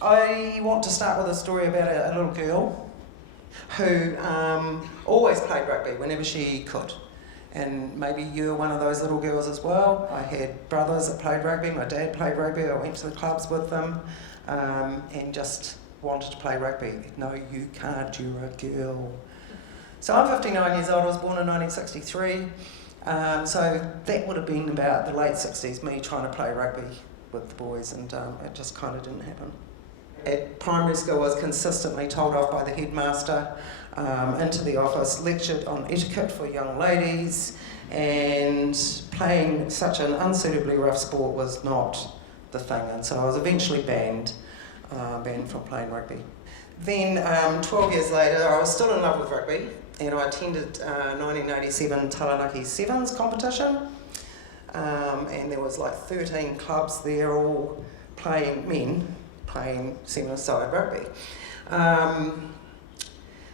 I want to start with a story about a little girl who always played rugby whenever she could. And maybe you're one of those little girls as well. I had brothers that played rugby, my dad played rugby, I went to the clubs with them, and just wanted to play rugby. No, you can't, you're a girl. So I'm 59 years old, I was born in 1963, so that would have been about the late 60s, me trying to play rugby with the boys, and it just kind of didn't happen. At primary school, I was consistently told off by the headmaster, into the office, lectured on etiquette for young ladies, and playing such an unsuitably rough sport was not the thing, and so I was eventually banned from playing rugby. Then 12 years later, I was still in love with rugby, and I attended 1987 Taranaki Sevens competition, and there was like 13 clubs there, all playing seven-a-side rugby.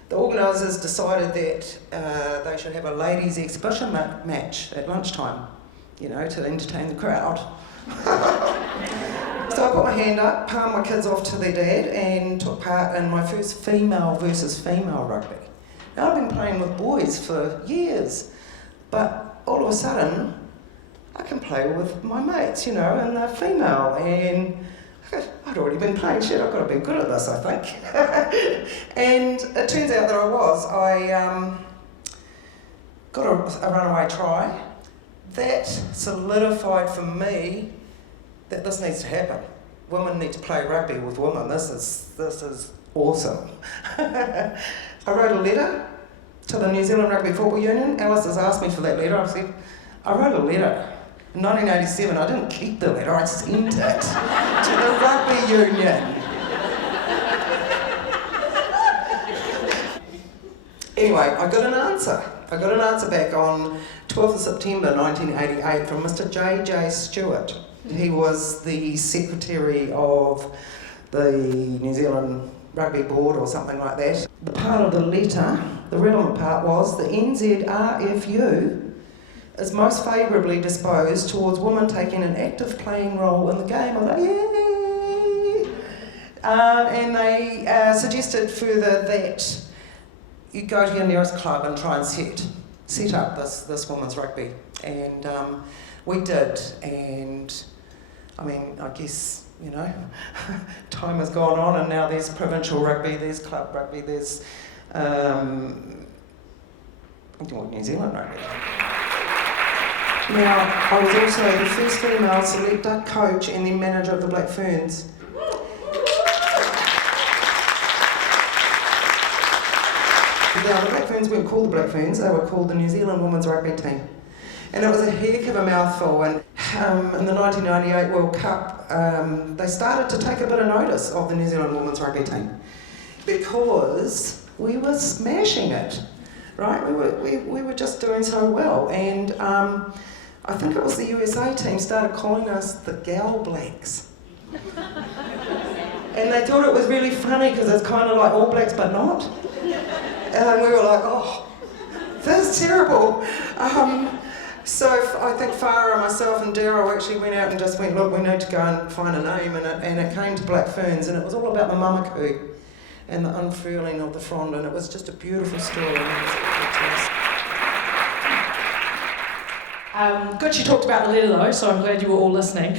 The organisers decided that they should have a ladies' exhibition match at lunchtime, you know, to entertain the crowd. So I put my hand up, palmed my kids off to their dad, and took part in my first female versus female rugby. Now, I've been playing with boys for years, but all of a sudden, I can play with my mates, you know, and they're female, and I'd already been playing, shit, I've got to be good at this, I think. And it turns out that I was. I got a runaway try. That solidified for me that this needs to happen. Women need to play rugby with women. This is awesome. I wrote a letter to the New Zealand Rugby Football Union. Alice has asked me for that letter. I said, I wrote a letter. In 1987, I didn't keep the letter, I sent it to the Rugby Union. Anyway, I got an answer. I got an answer back on 12th of September 1988 from Mr. J.J. Stewart. He was the secretary of the New Zealand Rugby Board or something like that. The part of the letter, the relevant part was the NZRFU is most favourably disposed towards women taking an active playing role in the game. I was like, yay! And they suggested further that you go to your nearest club and try and set up this women's rugby. And we did, and I mean, I guess, you know, time has gone on, and now there's provincial rugby, there's club rugby, there's New Zealand rugby. Now, I was also the first female selector, coach, and then manager of the Black Ferns. Now, the Black Ferns weren't called the Black Ferns, they were called the New Zealand Women's Rugby Team. And it was a heck of a mouthful, and in the 1998 World Cup, they started to take a bit of notice of the New Zealand Women's Rugby Team because we were smashing it, right? We were just doing so well, and I think it was the USA team started calling us the Gal Blacks. And they thought it was really funny because it's kind of like All Blacks but not. And we were like, oh, that's terrible. So I think Farah, myself and Daryl actually went out and just went, look, we need to go and find a name, and it came to Black Ferns, and it was all about the mamaku and the unfurling of the frond, and it was just a beautiful story. Good she talked about the letter though, so I'm glad you were all listening.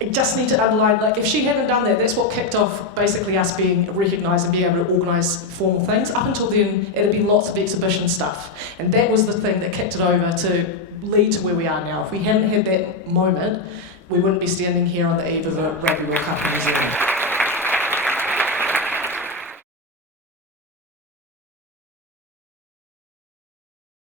I just need to underline, like, if she hadn't done that, that's what kicked off basically us being recognised and being able to organise formal things. Up until then, it had been lots of exhibition stuff, and that was the thing that kicked it over to lead to where we are now. If we hadn't had that moment, we wouldn't be standing here on the eve of a Rugby World Cup in New Zealand.